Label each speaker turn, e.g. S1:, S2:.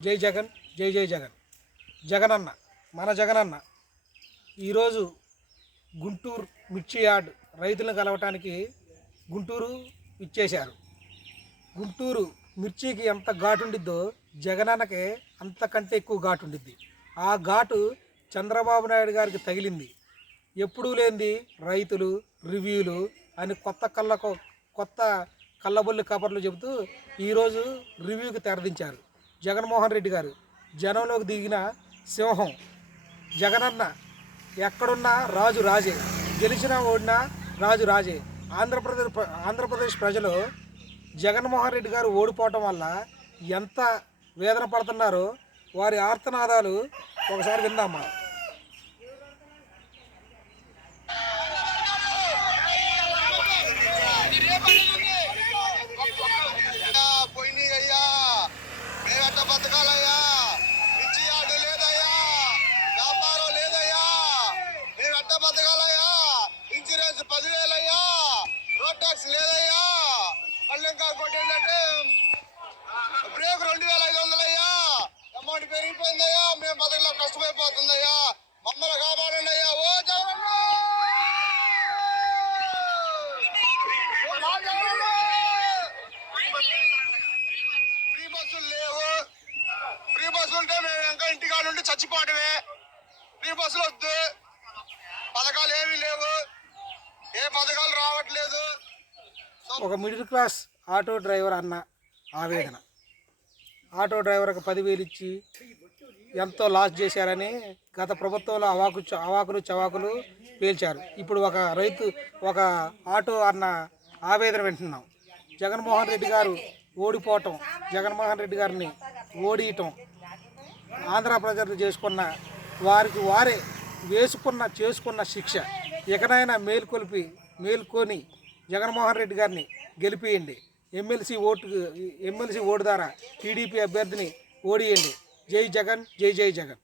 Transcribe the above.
S1: జై జగన్ జై జై జగన్. జగనన్న మన జగనన్న ఈరోజు గుంటూరు మిర్చి యార్డ్ రైతులను కలవటానికి గుంటూరు ఇచ్చేశారు. గుంటూరు మిర్చికి ఎంత ఘాటు ఉండిద్దో జగనన్నకి అంతకంటే ఎక్కువ ఘాటు ఉండిద్ది ఆ ఘాటు చంద్రబాబు నాయుడు గారికి తగిలింది. ఎప్పుడూ లేనిది రైతులు రివ్యూలు అని కొత్త కళ్ళకు కొత్త కళ్ళబొల్లి కబర్లు చెబుతూ ఈరోజు రివ్యూకి తెరదించారు. జగన్మోహన్ రెడ్డి గారు. జనంలోకి దిగిన సింహం. జగనన్న ఎక్కడున్నా రాజు రాజే. గెలిచినా ఓడినా రాజు రాజే. ఆంధ్రప్రదేశ్ ప్ర- ఆంధ్రప్రదేశ్ ప్రజలు జగన్మోహన్ రెడ్డి గారు ఓడిపోవటం వల్ల ఎంత వేదన పడుతున్నారో వారి ఆర్తనాదాలు ఒకసారి విందామా
S2: అయ్యా, పోయినాయి అయ్యా మేమెట్ట బతకాలయ్యా మిర్చి యార్డు లేదయ్యా వ్యాపారం లేదయ్యా మేమెట్ట బతకాలయ్యా ఇన్సూరెన్స్ పదివేలయ్యా రోడ్ ట్యాక్స్ లేదయ్యా. మళ్ళీ ఇంకా ఇంకోటి ఏంటంటే బ్రేక్ రెండు వేల ఐదు వందలయ్యా. అమౌంట్ పెరిగిపోయిందయ్యా. మేము బతకలో కష్టమైపోతుందయ్యా. మమ్మల్ని కాపాడండి అయ్యా ఓ జగన్! ఫ్రీ బస్సులు లేవు. ఫ్రీ బస్సులు ఉంటే మేము ఇంకా ఇంటికాడ నుండి చచ్చిపోవటమే. ఫ్రీ బస్సులు వద్దు. పథకాలు ఏమీ లేవు. ఏ పథకాలు రావట్లేదు.
S1: ఒక మిడిల్ క్లాస్ ఆటో డ్రైవర్ అన్న ఆవేదన. ఆటో డ్రైవర్కి పదివేలు ఇచ్చి ఎంతో లాస్ చేశారని గత ప్రభుత్వంలో అవాకు చ- అవాకులు చవాకులు పేల్చారు. ఇప్పుడు ఒక రైతు ఒక ఆటో అన్న ఆవేదన వింటున్నాం. జగన్మోహన్ రెడ్డి గారు ఓడిపోవటం జగన్మోహన్ రెడ్డి గారిని ఓడియటం ఆంధ్ర ప్రజలు చేసుకున్న వారికి వారే వేసుకున్న చేసుకున్న శిక్ష. ఎకనైనా మేల్కొల్పి మేల్కొని జగన్మోహన్ రెడ్డి గారిని గెలిపియండి. ఎమ్మెల్సీ ఓటు ఎమ్మెల్సీ ఓటు ద్వారా టీడీపీ అభ్యర్థిని ఓడియండి. జై జగన్ జై జై జగన్.